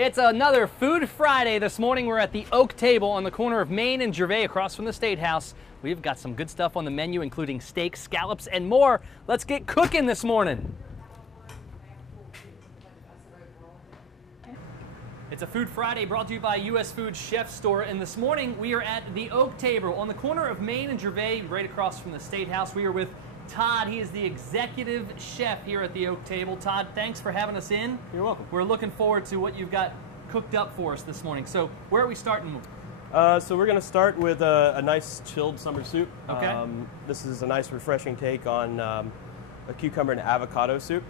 It's another Food Friday. This morning we're at the Oak Table on the corner of Main and Gervais across from the State House. We've got some good stuff on the menu, including steak, scallops, and more. Let's get cooking this morning. It's a Food Friday brought to you by U.S. Food Chef Store, and this morning we are at the Oak Table on the corner of Main and Gervais, right across from the State House. We are with Todd. He is the executive chef here at the Oak Table. Todd, thanks for having us in. You're welcome. We're looking forward to what you've got cooked up for us this morning. So where are we starting? So we're going to start with a nice chilled summer soup. Okay. This is a nice refreshing take on a cucumber and avocado soup.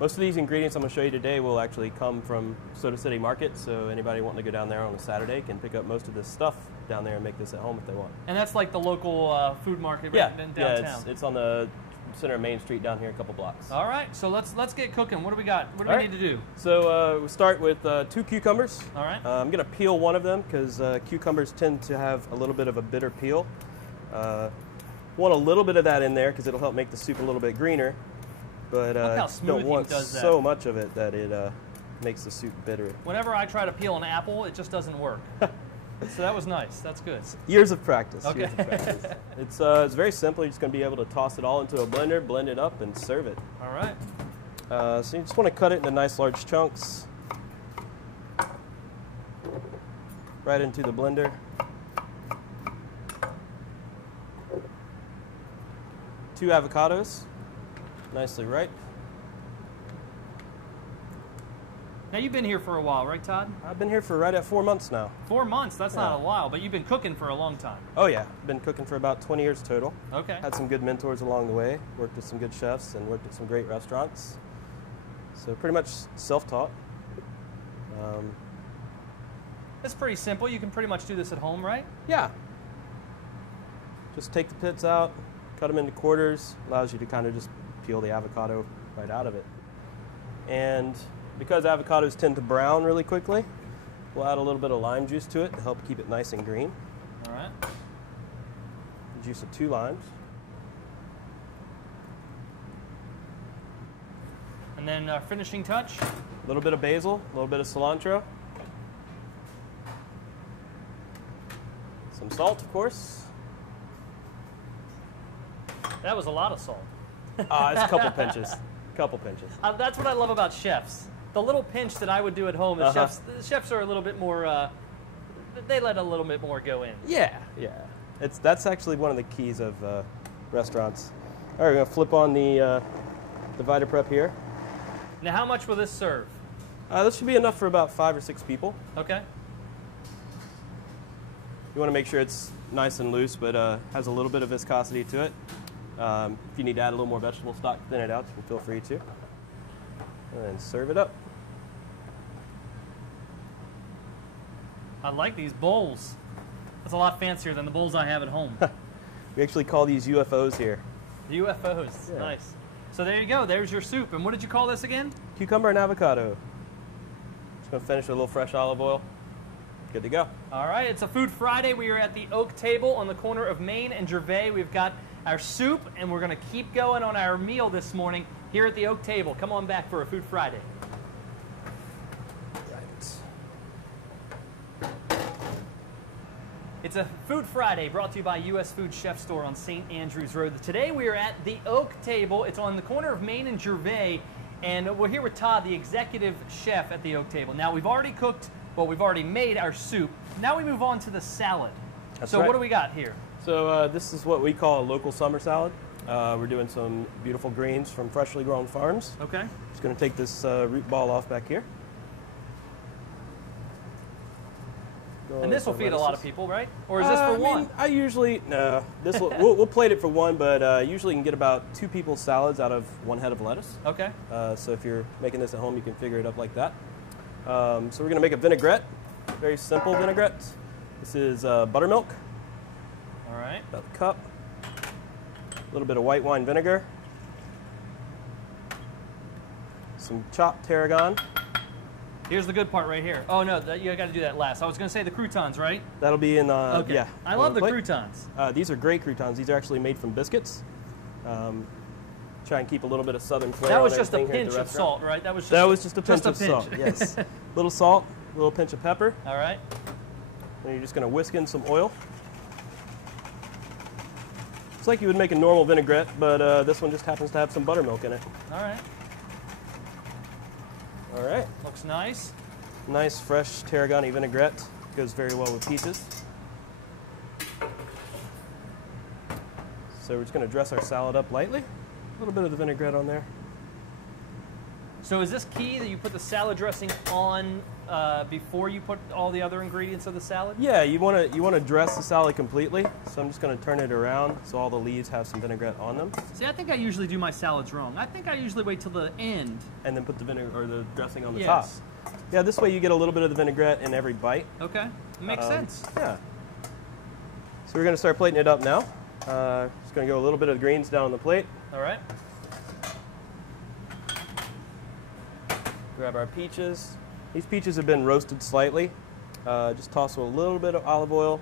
Most of these ingredients I'm going to show you today will actually come from Soda City Market, so anybody wanting to go down there on a Saturday can pick up most of this stuff down there and make this at home if they want. And that's like the local food market right in downtown. Yeah, it's on the center of Main Street down here a couple blocks. All right, so let's get cooking. What do we got? What do we need to do? So we'll start with 2 cucumbers. All right. I'm going to peel one of them because cucumbers tend to have a little bit of a bitter peel. Want a little bit of that in there because it'll help make the soup a little bit greener. But don't want so much of it that it makes the soup bitter. Whenever I try to peel an apple, it just doesn't work. So that was nice. That's good. Years of practice. Okay. Years of practice. It's very simple. You're just going to be able to toss it all into a blender, blend it up, and serve it. All right. So you just want to cut it into nice large chunks. Right into the blender. Two avocados. Nicely ripe. Now you've been here for a while, right, Todd? I've been here for right at 4 months now. 4 months? That's not a while, but you've been cooking for a long time. Oh yeah, been cooking for about 20 years total. Okay. Had some good mentors along the way. Worked with some good chefs and worked at some great restaurants. So pretty much self-taught. It's pretty simple. You can pretty much do this at home, right? Yeah. Just take the pits out, cut them into quarters. Allows you to kind of just peel the avocado right out of it. And because avocados tend to brown really quickly, we'll add a little bit of lime juice to it to help keep it nice and green. All right. The juice of 2 limes. And then finishing touch? A little bit of basil, a little bit of cilantro. Some salt, of course. That was a lot of salt. It's a couple pinches. Couple pinches. That's what I love about chefs. The little pinch that I would do at home, the chefs are a little bit more, they let a little bit more go in. Yeah, yeah. That's actually one of the keys of restaurants. All right, we're going to flip on the Vita Prep here. Now how much will this serve? This should be enough for about 5 or 6 people. Okay. You want to make sure it's nice and loose, but has a little bit of viscosity to it. If you need to add a little more vegetable stock to thin it out, you can feel free to. And then serve it up. I like these bowls. That's a lot fancier than the bowls I have at home. We actually call these UFOs here. UFOs, Yeah. Nice. So there you go, there's your soup. And what did you call this again? Cucumber and avocado. Just going to finish with a little fresh olive oil. Good to go. All right, it's a Food Friday. We are at the Oak Table on the corner of Main and Gervais. We've got our soup, and we're going to keep going on our meal this morning here at the Oak Table. Come on back for a Food Friday. It's a Food Friday brought to you by U.S. Food Chef Store on St. Andrews Road. Today we are at the Oak Table. It's on the corner of Main and Gervais, and we're here with Todd, the executive chef at the Oak Table. Now we've already cooked, well, we've already made our soup. Now we move on to the salad. That's so right. what do we got here? So this is what we call a local summer salad. We're doing some beautiful greens from freshly grown farms. Okay. Just going to take this root ball off back here. And this will feed a lot of people, right? Or is this for one? I usually, no. This we'll plate it for one, but usually you can get about 2 people's salads out of 1 head of lettuce. Okay. So if you're making this at home, you can figure it up like that. So we're going to make a vinaigrette, very simple vinaigrette. This is buttermilk. All right. About a cup. A little bit of white wine vinegar. Some chopped tarragon. Here's the good part right here. Oh no, you got to do that last. I was going to say the croutons, right? That'll be in, okay. Yeah. I love the croutons. These are great croutons. These are actually made from biscuits. Try and keep a little bit of southern flair. That was on just a everything here at pinch the of restaurant. salt, right? That was just a pinch of salt. Yes. Little salt, a little pinch of pepper. All right. And you're just going to whisk in some oil. It's like you would make a normal vinaigrette, but this one just happens to have some buttermilk in it. All right. All right. Looks nice. Nice, fresh tarragon vinaigrette. Goes very well with peaches. So we're just going to dress our salad up lightly. A little bit of the vinaigrette on there. So is this key that you put the salad dressing on before you put all the other ingredients of the salad? Yeah, you want to dress the salad completely. So I'm just going to turn it around so all the leaves have some vinaigrette on them. See, I think I usually do my salads wrong. I think I usually wait till the end. And then put the vinegar or the dressing on the Yes. top. Yeah, this way you get a little bit of the vinaigrette in every bite. Okay, makes sense. Yeah. So we're going to start plating it up now. Just going to go a little bit of the greens down on the plate. All right. Grab our peaches. These peaches have been roasted slightly. Just toss with a little bit of olive oil,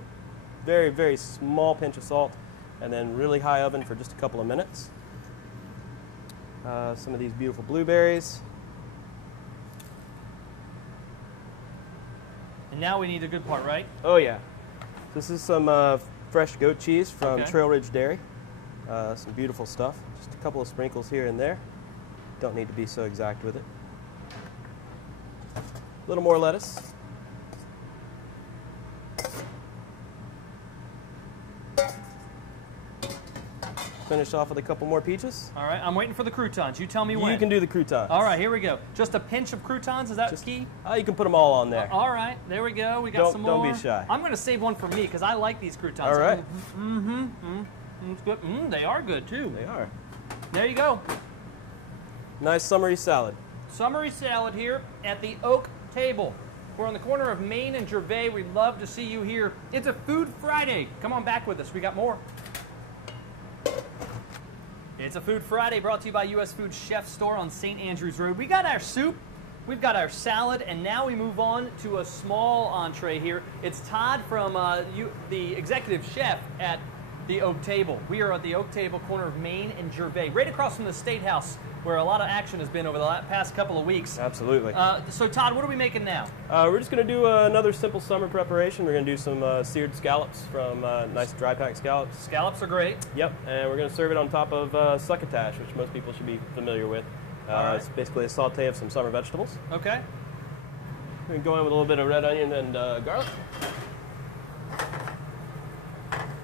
very, very small pinch of salt, and then really high oven for just a couple of minutes. Some of these beautiful blueberries. And now we need the good part, right? Oh yeah. This is some fresh goat cheese from Okay. Trail Ridge Dairy. Some beautiful stuff. Just a couple of sprinkles here and there. Don't need to be so exact with it. A little more lettuce. Finish off with a couple more peaches. All right, I'm waiting for the croutons. You tell me when. You can do the croutons. All right, here we go. Just a pinch of croutons, is that key? You can put them all on there. All right, there we go. We got some more. Don't be shy. I'm going to save one for me because I like these croutons. All right. It's good. They are good too. They are. There you go. Nice summery salad. Summery salad here at the Oak Table. We're on the corner of Main and Gervais. We'd love to see you here. It's a Food Friday. Come on back with us. We got more. It's a Food Friday brought to you by US Food Chef Store on St. Andrews Road. We got our soup, we've got our salad, and now we move on to a small entree here. It's Todd from the executive chef at the Oak Table. We are at the Oak Table, corner of Main and Gervais, right across from the State House, where a lot of action has been over the past couple of weeks. Absolutely. So Todd, what are we making now? We're just going to do another simple summer preparation. We're going to do some seared scallops from nice dry pack scallops. Scallops are great. Yep, and we're going to serve it on top of succotash, which most people should be familiar with. Right. It's basically a saute of some summer vegetables. Okay. We can go in with a little bit of red onion and garlic.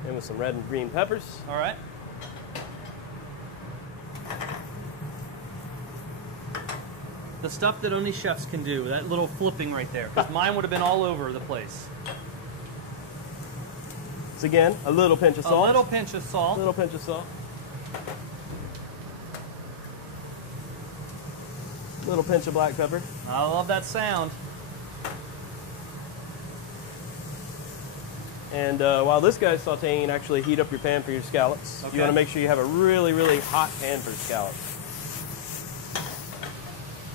And with some red and green peppers. All right. The stuff that only chefs can do, that little flipping right there, because mine would have been all over the place. So again, a little pinch of salt. A little pinch of salt. A little pinch of salt. A little pinch of black pepper. I love that sound. And while this guy's sauteing, you can actually heat up your pan for your scallops. Okay. You want to make sure you have a really, really hot pan for scallops.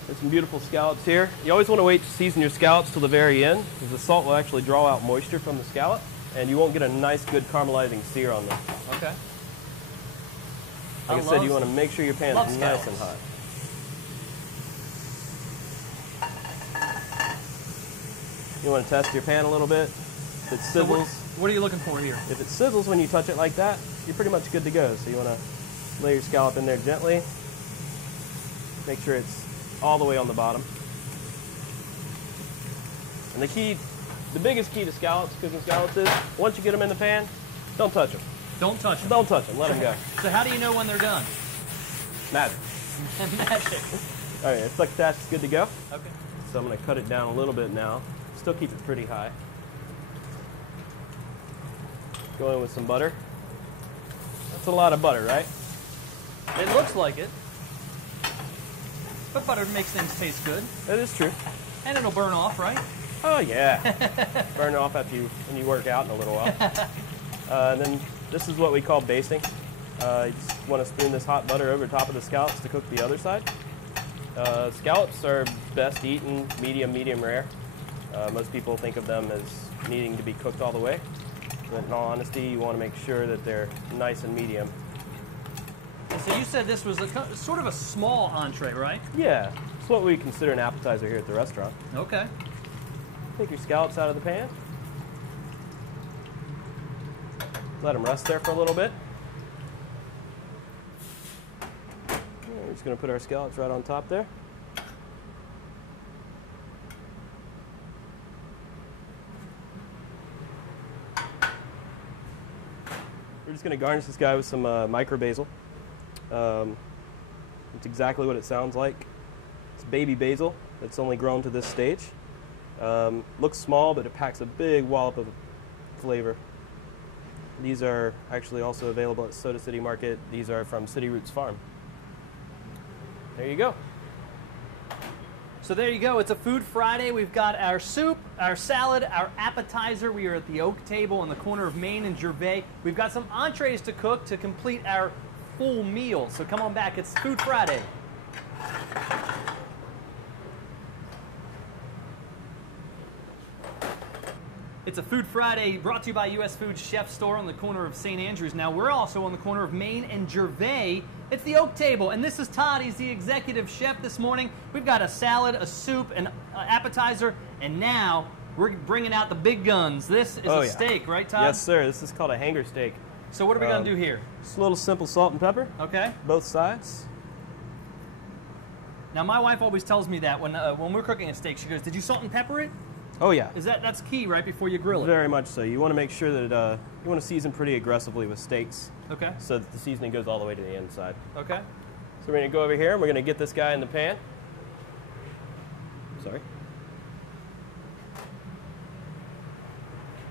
There's some beautiful scallops here. You always want to wait to season your scallops till the very end, because the salt will actually draw out moisture from the scallop, and you won't get a nice, good caramelizing sear on them. Okay. Like I said, you want to make sure your pan is nice and hot. You want to test your pan a little bit. If it sizzles, what are you looking for here? if it sizzles when you touch it like that, you're pretty much good to go. So you want to lay your scallop in there gently. Make sure it's all the way on the bottom. And the biggest key to scallops, cooking scallops, is once you get them in the pan, don't touch them. Don't touch them. Don't touch them. Let them go. So how do you know when they're done? Magic. Magic. All right, succotash is good to go. Okay. So I'm going to cut it down a little bit now. Still keep it pretty high. Go in with some butter. That's a lot of butter, right? It looks like it. But butter makes things taste good. That is true. And it'll burn off, right? Oh yeah. Burn off after when you work out in a little while. And then this is what we call basting. You just want to spoon this hot butter over top of the scallops to cook the other side. Scallops are best eaten medium rare. Most people think of them as needing to be cooked all the way. But in all honesty, you want to make sure that they're nice and medium. So you said this was sort of a small entree, right? Yeah, it's what we consider an appetizer here at the restaurant. Okay. Take your scallops out of the pan. Let them rest there for a little bit. We're just going to put our scallops right on top there. We're just going to garnish this guy with some micro basil. It's exactly what it sounds like. It's baby basil that's only grown to this stage. Looks small, but it packs a big wallop of flavor. These are actually also available at Soda City Market. These are from City Roots Farm. There you go. So there you go. It's a Food Friday. We've got our soup, our salad, our appetizer. We are at the Oak Table on the corner of Main and Gervais. We've got some entrees to cook to complete our full meal. So come on back. It's Food Friday. It's a Food Friday brought to you by US Foods Chef Store on the corner of St. Andrews. Now, we're also on the corner of Main and Gervais. It's the Oak Table, and this is Todd. He's the executive chef this morning. We've got a salad, a soup, an appetizer, and now we're bringing out the big guns. This is a steak, right, Todd? Yes, sir. This is called a hanger steak. So what are we going to do here? Just a little simple salt and pepper. Okay. Both sides. Now, my wife always tells me that when we're cooking a steak, she goes, "Did you salt and pepper it?" Oh yeah. That's key right before you grill it? Very much so. You want to make sure that you want to season pretty aggressively with steaks. Okay. So that the seasoning goes all the way to the inside. Okay. So we're going to go over here and we're going to get this guy in the pan. Sorry.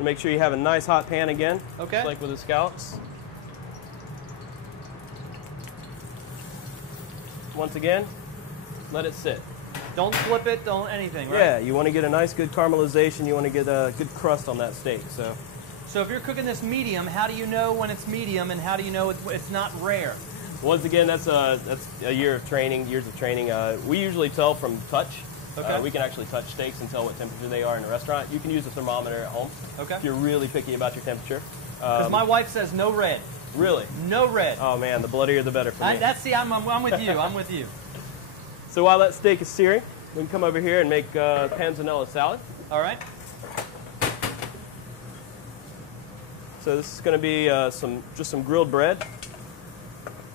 Make sure you have a nice hot pan again. Okay. Just like with the scallops. Once again, let it sit. Don't flip it, don't anything, right? Yeah, you want to get a nice good caramelization. You want to get a good crust on that steak. So if you're cooking this medium, how do you know when it's medium, and how do you know it's not rare? Once again, that's a year of training, years of training. We usually tell from touch. Okay. We can actually touch steaks and tell what temperature they are in a restaurant. You can use a thermometer at home. Okay. If you're really picky about your temperature. Because my wife says no red. Really? No red. Oh man, the bloodier the better for me. I'm with you. I'm with you. So while that steak is searing, we can come over here and make panzanella salad. All right. So this is going to be just some grilled bread.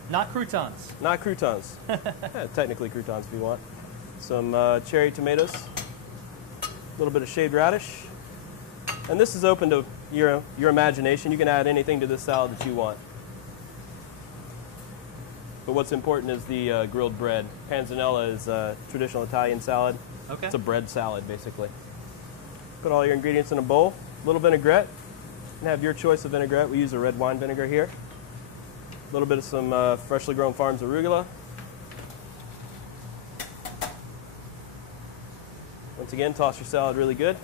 Not croutons. Not croutons. Yeah, technically croutons if you want. Some cherry tomatoes. A little bit of shaved radish. And this is open to your imagination. You can add anything to this salad that you want. But what's important is the grilled bread. Panzanella is a traditional Italian salad. Okay. It's a bread salad, basically. Put all your ingredients in a bowl. A little vinaigrette. You can have your choice of vinaigrette. We use a red wine vinegar here. A little bit of some freshly grown farms arugula. Once again, toss your salad really good.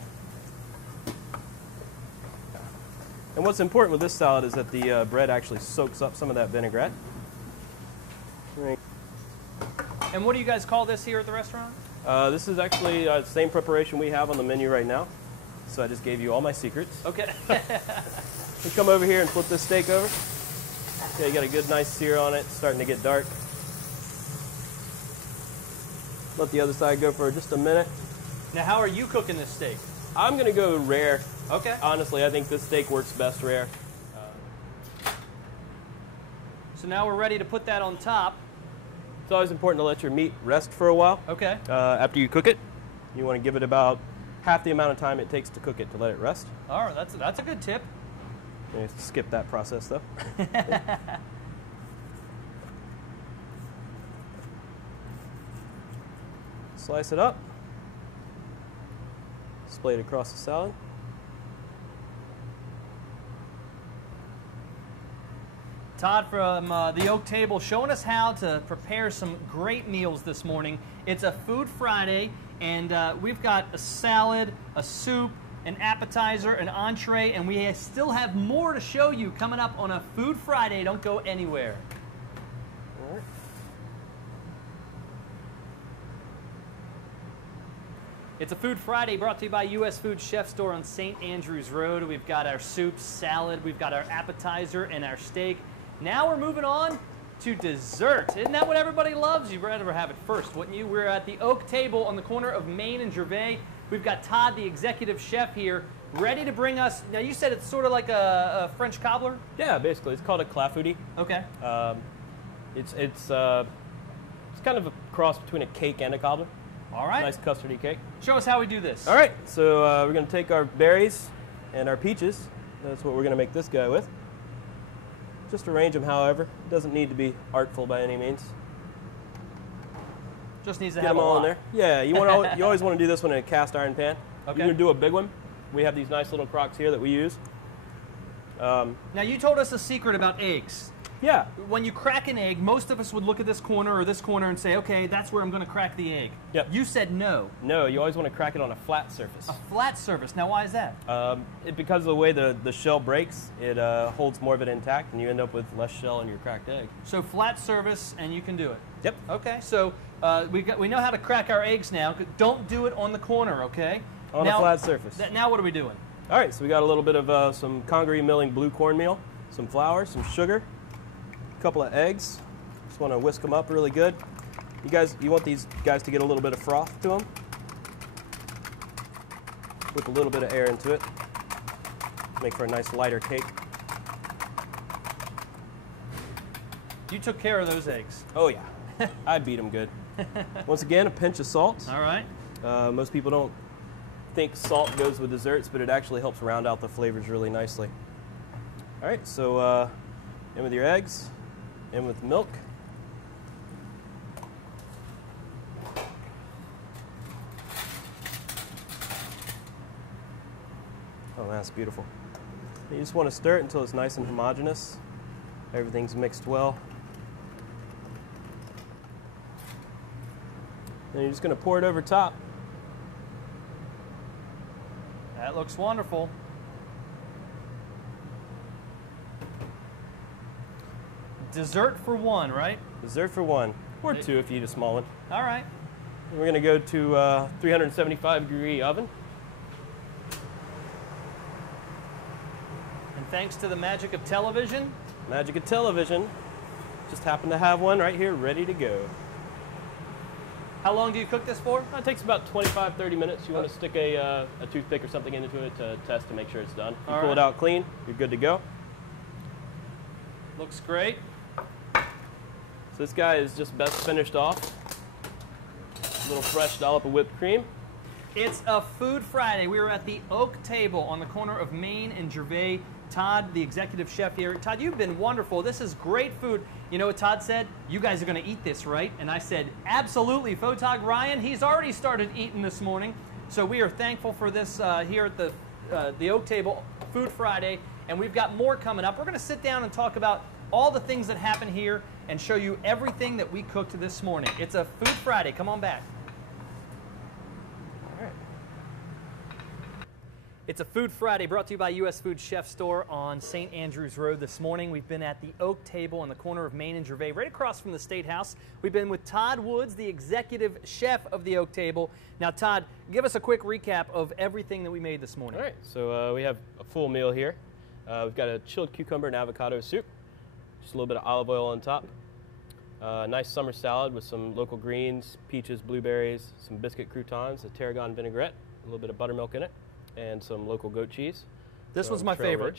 And what's important with this salad is that the bread actually soaks up some of that vinaigrette. And what do you guys call this here at the restaurant? This is actually the same preparation we have on the menu right now. So I just gave you all my secrets. Okay. We come over here and flip this steak over. Okay, you got a good nice sear on it. It's starting to get dark. Let the other side go for just a minute. Now, how are you cooking this steak? I'm going to go rare. Okay. Honestly, I think this steak works best rare. So now we're ready to put that on top. It's always important to let your meat rest for a while. Okay. After you cook it, you want to give it about half the amount of time it takes to cook it to let it rest. All right, that's a good tip. You skip that process though. Slice it up. Splay it across the salad. Todd from the Oak Table showing us how to prepare some great meals this morning. It's a Food Friday, and we've got a salad, a soup, an appetizer, an entree, and we still have more to show you coming up on a Food Friday. Don't go anywhere. All right. It's a Food Friday brought to you by US Foods Chef Store on St. Andrews Road. We've got our soup, salad, we've got our appetizer, and our steak. Now we're moving on to dessert. Isn't that what everybody loves? You'd rather have it first, wouldn't you? We're at the Oak Table on the corner of Main and Gervais. We've got Todd, the executive chef here, ready to bring us. Now, you said it's sort of like a French cobbler? Yeah, basically. It's called a Clafouti. Okay. It's kind of a cross between a cake and a cobbler. All right. Nice custardy cake. Show us how we do this. All right, so we're going to take our berries and our peaches. That's what we're going to make this guy with. Just arrange them however. It doesn't need to be artful by any means. Just needs to Get have them a all lot. in there. Yeah, you always want to do this one in a cast iron pan. Okay. You're going to do a big one. We have these nice little crocks here that we use. Now, you told us a secret about eggs. Yeah. When you crack an egg, most of us would look at this corner or this corner and say, okay, that's where I'm going to crack the egg. Yep. You said no. No, you always want to crack it on a flat surface. A flat surface. Now, why is that? Because of the way the shell breaks, it holds more of it intact, and you end up with less shell in your cracked egg. So flat surface, and you can do it. Yep. Okay, so we know how to crack our eggs now. Don't do it on the corner, okay? On a flat surface. Now what are we doing? All right, so we got a little bit of some Congaree milling blue cornmeal, some flour, some sugar, a couple of eggs. Just want to whisk them up really good. You want these guys to get a little bit of froth to them. With a little bit of air into it. Make for a nice lighter cake. You took care of those eggs. Oh yeah, I beat them good. Once again, a pinch of salt. All right. Most people don't think salt goes with desserts, but it actually helps round out the flavors really nicely. All right, so in with your eggs, in with milk. Oh, that's beautiful. You just want to stir it until it's nice and homogeneous. Everything's mixed well. Then you're just going to pour it over top. That looks wonderful. Dessert for one, right? Dessert for one, or two if you eat a small one. All right. We're going to go to 375-degree oven. And thanks to the magic of television. Magic of television. Just happen to have one right here ready to go. How long do you cook this for? It takes about 25, 30 minutes. You want to stick a toothpick or something into it to test to make sure it's done. You pull it out clean, you're good to go. Looks great. So this guy is just best finished off. A little fresh dollop of whipped cream. It's a Food Friday. We are at the Oak Table on the corner of Main and Gervais. Todd, the executive chef here. Todd, you've been wonderful. This is great food. You know what Todd said? You guys are going to eat this, right? And I said, absolutely. Photog Ryan, he's already started eating this morning. So we are thankful for this here at the Oak Table Food Friday. And we've got more coming up. We're going to sit down and talk about all the things that happen here and show you everything that we cooked this morning. It's a Food Friday. Come on back. It's a Food Friday brought to you by U.S. Food Chef Store on St. Andrews Road. This morning we've been at the Oak Table on the corner of Main and Gervais, right across from the State House. We've been with Todd Woods, the executive chef of the Oak Table. Now, Todd, give us a quick recap of everything that we made this morning. All right, so we have a full meal here. We've got a chilled cucumber and avocado soup, just a little bit of olive oil on top. Nice summer salad with some local greens, peaches, blueberries, some biscuit croutons, a tarragon vinaigrette, a little bit of buttermilk in it, and some local goat cheese. This was my favorite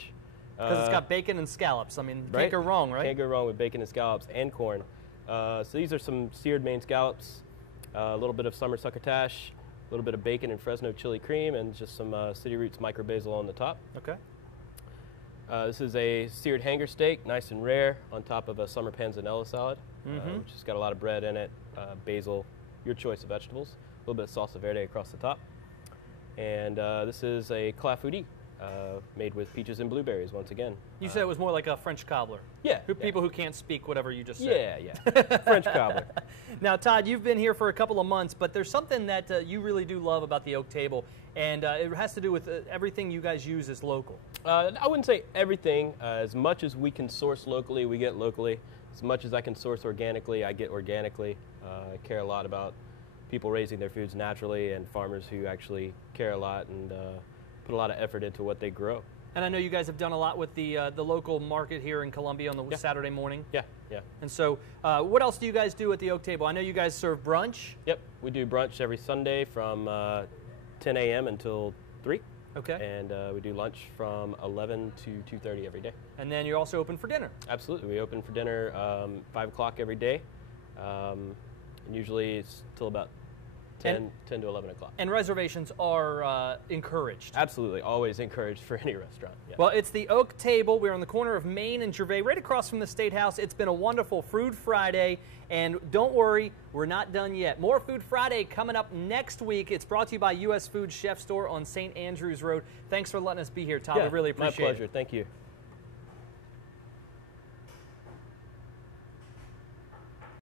because it's got bacon and scallops. I mean, can't go wrong, right? Can't go wrong with bacon and scallops and corn. So these are some seared Maine scallops, a little bit of summer succotash, a little bit of bacon and Fresno chili cream, and just some City Roots micro basil on the top. Okay. This is a seared hanger steak, nice and rare, on top of a summer panzanella salad, which has got a lot of bread in it, basil, your choice of vegetables, a little bit of salsa verde across the top. And this is a Clafouti, made with peaches and blueberries once again. You said it was more like a French cobbler. Yeah. People who can't speak whatever you just said. Yeah. French cobbler. Now, Todd, you've been here for a couple of months, but there's something that you really do love about the Oak Table, and it has to do with everything you guys use is local. I wouldn't say everything. As much as we can source locally, we get locally. As much as I can source organically, I get organically. I care a lot about people raising their foods naturally and farmers who actually care a lot and put a lot of effort into what they grow. And I know you guys have done a lot with the local market here in Columbia on the Saturday morning. Yeah, yeah. And so what else do you guys do at the Oak Table? I know you guys serve brunch. Yep, we do brunch every Sunday from 10 a.m. until 3. Okay. And we do lunch from 11 to 2:30 every day. And then you're also open for dinner. Absolutely. We open for dinner 5 o'clock every day. And usually it's till about 10 to 11 o'clock. And reservations are encouraged. Absolutely. Always encouraged for any restaurant. Yeah. Well, it's the Oak Table. We're on the corner of Main and Gervais, right across from the State House. It's been a wonderful Food Friday. And don't worry, we're not done yet. More Food Friday coming up next week. It's brought to you by US Food Chef Store on St. Andrews Road. Thanks for letting us be here, Todd. Yeah, we really appreciate it. My pleasure. Thank you.